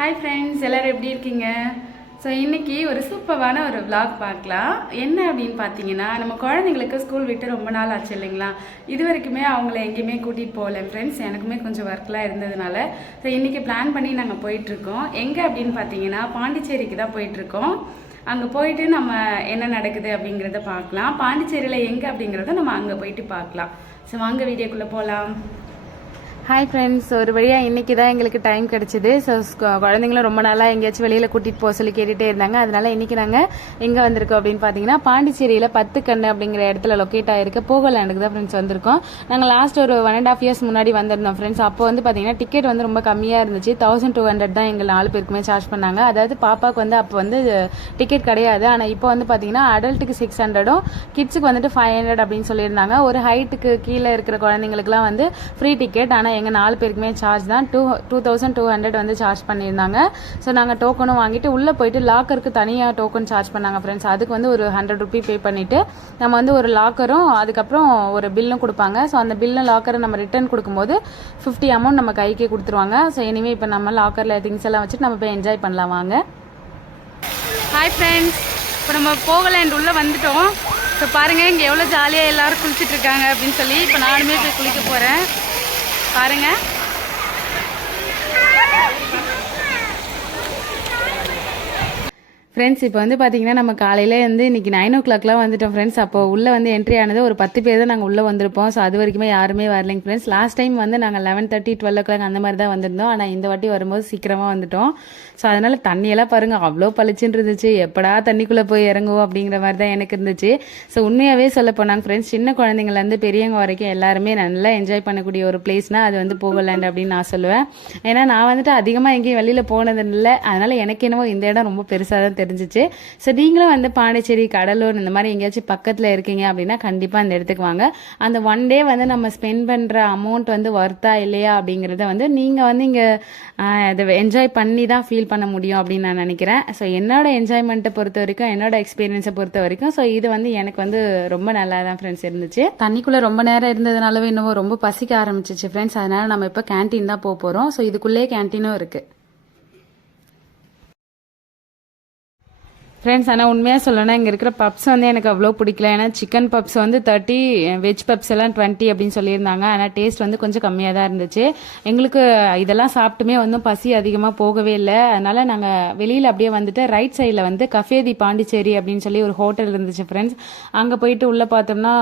Hi friends, எல்லோரும் எப்படி இருக்கீங்க? ஸோ இன்றைக்கி ஒரு சூப்பரான ஒரு vlog பார்க்கலாம். என்ன அப்படின்னு பார்த்தீங்கன்னா, நம்ம குழந்தைங்களுக்கு ஸ்கூல் விட்டு ரொம்ப நாள் ஆச்சு இல்லைங்களா? இது வரைக்குமே அவங்கள எங்கேயுமே கூட்டிகிட்டு போகல ஃப்ரெண்ட்ஸ். எனக்குமே கொஞ்சம் ஒர்க்லாம் இருந்ததுனால ஸோ இன்றைக்கி பிளான் பண்ணி நாங்கள் போயிட்டுருக்கோம். எங்கே அப்படின்னு பார்த்தீங்கன்னா, பாண்டிச்சேரிக்கு தான் போயிட்டுருக்கோம். அங்கே போயிட்டு நம்ம என்ன நடக்குது அப்படிங்கிறத பார்க்கலாம். பாண்டிச்சேரியில் எங்கே அப்படிங்கிறத நம்ம அங்கே போயிட்டு பார்க்கலாம். ஸோ வாங்க வீடியோக்குள்ளே போகலாம். ஹாய் ஃப்ரெண்ட்ஸ், ஒரு வழியாக இன்றைக்கி தான் எங்களுக்கு டைம் கிடச்சிது. ஸோ குழந்தைங்களும் ரொம்ப நாளாக எங்கேயாச்சும் வெளியில் கூட்டிகிட்டு போக சொல்லி கேட்டுகிட்டே இருந்தாங்க. அதனால் இன்றைக்கி நாங்கள் எங்கே வந்திருக்கோம் அப்படின்னு பார்த்தீங்கன்னா, பாண்டிச்சேரியில் 10 கண்ணு அப்படிங்கிற இடத்துல லொக்கேட் ஆகிருக்கு போகோலேண்டுக்கு தான் ஃப்ரெண்ட்ஸ் வந்திருக்கோம். நாங்கள் லாஸ்ட் ஒரு 1.5 years முன்னாடி வந்திருந்தோம் ஃப்ரெண்ட்ஸ். அப்போ வந்து பார்த்தீங்கன்னா டிக்கெட் வந்து ரொம்ப கம்மியாக இருந்துச்சு. 1200 தான் எங்கள் 4 பேருக்குமே சார்ஜ் பண்ணாங்க. அதாவது பாப்பாவுக்கு வந்து அப்போ வந்து டிக்கெட் கிடையாது. ஆனால் இப்போ வந்து பார்த்தீங்கன்னா அடல்ட்டுக்கு 600 கிட்ஸுக்கு வந்துட்டு 500 அப்படின்னு சொல்லியிருந்தாங்க. ஒரு ஹைட்டுக்கு கீழே இருக்கிற குழந்தைங்களுக்குலாம் வந்து ஃப்ரீ டிக்கெட். ஆனால் எங்கள் 4 பேருக்குமே சார்ஜ் தான் 2200 வந்து சார்ஜ் பண்ணியிருந்தாங்க. ஸோ நாங்கள் டோக்கனும் வாங்கிட்டு உள்ளே போயிட்டு லாக்கருக்கு தனியாக டோக்கன் சார்ஜ் பண்ணாங்க ஃப்ரெண்ட்ஸ். அதுக்கு வந்து ஒரு 100 ரூபி பே பண்ணிவிட்டு நம்ம வந்து ஒரு லாக்கரும் அதுக்கப்புறம் ஒரு பில்லும் கொடுப்பாங்க. ஸோ அந்த பில்லும் லாக்கரை நம்ம ரிட்டர்ன் கொடுக்கும்போது 50 அமௌண்ட் நம்ம கைக்கே கொடுத்துருவாங்க. ஸோ எனிவே இப்போ நம்ம லாக்கரில் திங்ஸ் எல்லாம் வச்சுட்டு நம்ம போய் என்ஜாய் பண்ணலாம் வாங்க. ஹாய் ஃப்ரெண்ட்ஸ், இப்போ நம்ம போகலேண்ட் உள்ளே வந்துட்டோம். ஸோ பாருங்கள் இங்கே எவ்வளோ ஜாலியாக எல்லோரும் குளிச்சுட்டு இருக்காங்க அப்படின்னு சொல்லி இப்போ நானுமே போய் குளிக்க போகிறேன். பாருங்க ஃப்ரெண்ட்ஸ், இப்போ வந்து பார்த்தீங்கன்னா நம்ம காலையில் வந்து இன்றைக்கி 9 o'clock வந்துட்டோம் ஃப்ரெண்ட்ஸ். அப்போ உள்ளே வந்து என்ட்ரி ஆனது ஒரு 10 பேர் தான் நாங்கள் உள்ளே வந்திருப்போம். ஸோ அது வரைக்குமே யாருமே வரலைங்க ஃப்ரெண்ட்ஸ். லாஸ்ட் டைம் வந்து நாங்கள் 11:30 12 o'clock அந்த மாதிரி தான் வந்திருந்தோம். ஆனால் இந்த வாட்டி வரும்போது சீக்கிரமாக வந்துட்டோம். ஸோ அதனால் தண்ணியெல்லாம் பாருங்கள் அவ்வளோ பளிச்சுன்னு இருந்துச்சு. எப்படா தண்ணிக்குள்ளே போய் இறங்குவோம் அப்படிங்கிற மாதிரி தான் எனக்கு இருந்துச்சு. ஸோ உண்மையாகவே சொல்ல போனாங்க ஃப்ரெண்ட்ஸ், சின்ன குழந்தைங்கள்லேருந்து பெரியவங்க வரைக்கும் எல்லாருமே நல்லா என்ஜாய் பண்ணக்கூடிய ஒரு பிளேஸ்னால் அது வந்து போகோலேண்ட் அப்படின்னு நான் சொல்லுவேன். ஏன்னா நான் வந்துட்டு அதிகமாக எங்கேயும் வெளியில் போனது இல்லை. அதனால் எனக்கு என்னவோ இந்த இடம் ரொம்ப பெருசாக தான் தெரிஞ்சிச்சு. ஸோ நீங்களும் வந்து பாண்டிச்சேரி, கடலூர் இந்த மாதிரி எங்கேயாச்சும் பக்கத்தில் இருக்கீங்க அப்படின்னா கண்டிப்பாக அந்த இடத்துக்கு வாங்க. அந்த 1 day வந்து நம்ம ஸ்பெண்ட் பண்ணுற அமௌண்ட் வந்து ஒர்த்தா இல்லையா அப்படிங்கிறத வந்து நீங்கள் வந்து இங்கே இதை என்ஜாய் பண்ணி தான் ஃபீல் பண்ண முடியும் அப்படின்னு நான் நினைக்கிறேன். ஸோ என்னோட என்ஜாய்மெண்ட்டை பொறுத்த வரைக்கும், என்னோட எக்ஸ்பீரியன்ஸை பொறுத்த வரைக்கும் ஸோ இது வந்து எனக்கு வந்து ரொம்ப நல்லா தான் ஃப்ரெண்ட்ஸ் இருந்துச்சு. தண்ணிக்குள்ளே ரொம்ப நேரம் இருந்ததுனாலவே இன்னும் ரொம்ப பசிக்க ஆரம்பிச்சிச்சு ஃப்ரெண்ட்ஸ். அதனால் நம்ம இப்போ கேன்டீன் தான் போக போகிறோம். ஸோ இதுக்குள்ளேயே கேன்டீனும் இருக்குது ஃப்ரெண்ட்ஸ். ஆனால் உண்மையாக சொல்லணும்னா இங்கே இருக்கிற பப்ஸ் வந்து எனக்கு அவ்வளோ பிடிக்கல. ஏன்னா சிக்கன் பப்ஸ் வந்து 30, வெஜ் பப்ஸ் எல்லாம் 20 அப்படின்னு சொல்லியிருந்தாங்க. ஆனால் டேஸ்ட் வந்து கொஞ்சம் கம்மியாக தான் இருந்துச்சு. எங்களுக்கு இதெல்லாம் சாப்பிட்டுமே வந்து பசி அதிகமாக போகவே இல்லை. அதனால் நாங்கள் வெளியில் அப்படியே வந்துட்டு ரைட் சைடில் வந்து கஃபே தி பாண்டிச்சேரி அப்படின்னு சொல்லி ஒரு ஹோட்டல் இருந்துச்சு ஃப்ரெண்ட்ஸ். அங்கே போயிட்டு உள்ளே பார்த்தோம்னா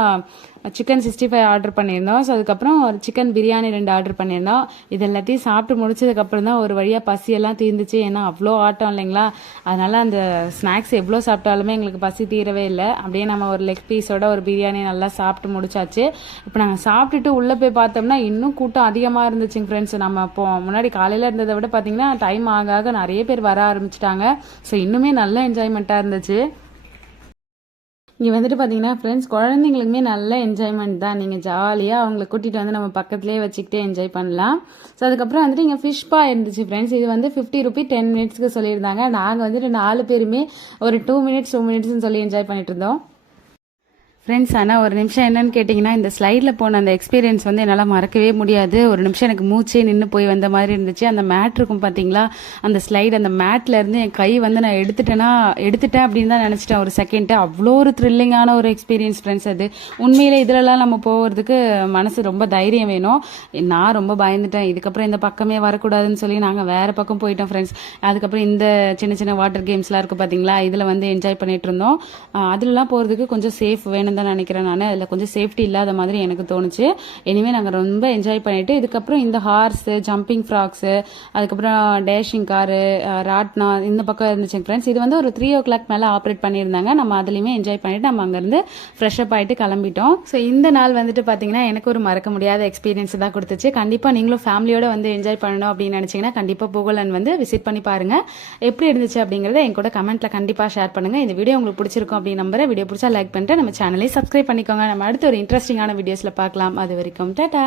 சிக்கன் 65 ஆர்டர் பண்ணியிருந்தோம். ஸோ அதுக்கப்புறம் ஒரு சிக்கன் பிரியாணி 2 ஆர்டர் பண்ணியிருந்தோம். இது எல்லாத்தையும் சாப்பிட்டு முடிச்சதுக்கப்புறம் தான் ஒரு வழியாக பசியெல்லாம் தீர்ந்துச்சு. ஏன்னா அவ்வளோ ஆட்டம் இல்லைங்களா? அதனால் அந்த ஸ்நாக்ஸ் எவ்வளோ சாப்பிட்டாலுமே எங்களுக்கு பசி தீரவே இல்லை. அப்படியே நம்ம ஒரு லெக் பீஸோட ஒரு பிரியாணி நல்லா சாப்பிட்டு முடிச்சாச்சு. இப்போ நாங்கள் சாப்பிட்டுட்டு உள்ளே போய் பார்த்தோம்னா இன்னும் கூட்டம் அதிகமாக இருந்துச்சுங்க ஃப்ரெண்ட்ஸ். நம்ம இப்போ முன்னாடி காலையில் இருந்ததை விட பார்த்தீங்கன்னா டைம் ஆக ஆக நிறைய பேர் வர ஆரம்பிச்சிட்டாங்க. ஸோ இன்னுமே நல்ல என்ஜாய்மெண்ட்டாக இருந்துச்சு. இங்கே வந்துட்டு பார்த்தீங்கன்னா ஃப்ரெண்ட்ஸ், குழந்தைங்களுக்குமே நல்ல என்ஜாய்மெண்ட் தான். நீங்கள் ஜாலியாக அவங்களை கூட்டிகிட்டு வந்து நம்ம பக்கத்துலேயே வச்சுக்கிட்டே என்ஜாய் பண்ணலாம். ஸோ அதுக்கப்புறம் வந்துட்டு இங்கே ஃபிஷ் பா இருந்துச்சு ஃப்ரெண்ட்ஸ். இது வந்து 50 ரூபி 10 minutesக்கு சொல்லியிருந்தாங்க. நாங்கள் வந்துட்டு 4 பேருமே ஒரு 2 minutes சொல்லி என்ஜாய் பண்ணிட்டு இருந்தோம் ஃப்ரெண்ட்ஸ். ஆனால் ஒரு நிமிஷம் என்னன்னு கேட்டிங்கன்னா, இந்த ஸ்லைடில் போன அந்த எக்ஸ்பீரியன்ஸ் வந்து என்னால் மறக்கவே முடியாது. ஒரு நிமிஷம் எனக்கு மூச்சே நின்று போய் வந்த மாதிரி இருந்துச்சு. அந்த மேட் இருக்கும் பார்த்தீங்களா, அந்த ஸ்லைடு, அந்த மேட்லேருந்து என் கை வந்து நான் எடுத்துட்டேன் அப்படின்னு தான் நினச்சிட்டேன் ஒரு செகண்ட்டு. அவ்வளோ ஒரு த்ரில்லிங்கான ஒரு எக்ஸ்பீரியன்ஸ் ஃப்ரெண்ட்ஸ். அது உண்மையிலே இதிலலாம் நம்ம போகிறதுக்கு மனசு ரொம்ப தைரியம் வேணும். நான் ரொம்ப பயந்துட்டேன். இதுக்கப்புறம் இந்த பக்கமே வரக்கூடாதுன்னு சொல்லி நாங்கள் வேறு பக்கம் போயிட்டோம் ஃப்ரெண்ட்ஸ். அதுக்கப்புறம் இந்த சின்ன சின்ன வாட்டர் கேம்ஸ்லாம் இருக்குது பார்த்தீங்களா, இதில் வந்து என்ஜாய் பண்ணிகிட்டு இருந்தோம். அதிலலாம் போகிறதுக்கு கொஞ்சம் சேஃப் வேணும் தான் நினைக்கிறேன். நான் அதில் கொஞ்சம் சேஃப்டி இல்லாத மாதிரி எனக்கு தோணுச்சு. இனிமேல் நாங்கள் ரொம்ப என்ஜாய் பண்ணிட்டு இதுக்கப்புறம் இந்த ஹார்ஸு, ஜம்பிங் ஃப்ராக்ஸு, அதுக்கப்புறம் டேஷிங் காரு, ராட்னா இந்த பக்கம் இருந்துச்சு ஃப்ரெண்ட்ஸ். இது வந்து ஒரு 3 o'clock மேலே ஆப்ரேட் பண்ணியிருந்தாங்க. நம்ம அதுலேயுமே என்ஜாய் பண்ணிட்டு நம்ம அங்கேருந்து ஃப்ரெஷ்அப் ஆகிட்டு கிளம்பிட்டோம். ஸோ இந்த நாள் வந்துட்டு பார்த்தீங்கன்னா எனக்கு ஒரு மறக்க முடியாத எக்ஸ்பீரியன்ஸ் தான் கொடுத்துச்சு. கண்டிப்பாக நீங்களும் ஃபேமிலியோட வந்து என்ஜாய் பண்ணணும் அப்படின்னு நினச்சிங்கன்னா கண்டிப்பாக போகோலேண்ட் வந்து விசிட் பண்ணி பாருங்கள். எப்படி இருந்துச்சு அப்படிங்கிறத என் கூட கமெண்ட்டில் கண்டிப்பாக ஷேர் பண்ணுங்கள். இந்த வீடியோ உங்களுக்கு பிடிச்சிருக்கும் அப்படின்னு நம்புறேன். வீடியோ பிடிச்சா லைக் பண்ணிட்டு நம்ம சேனலை சப்ஸ்கிரைப் பண்ணிக்கோங்க. நம்ம அடுத்து ஒரு இன்ட்ரெஸ்டிங்கான வீடியோஸில் பார்க்கலாம். அது வரைக்கும் டாடா.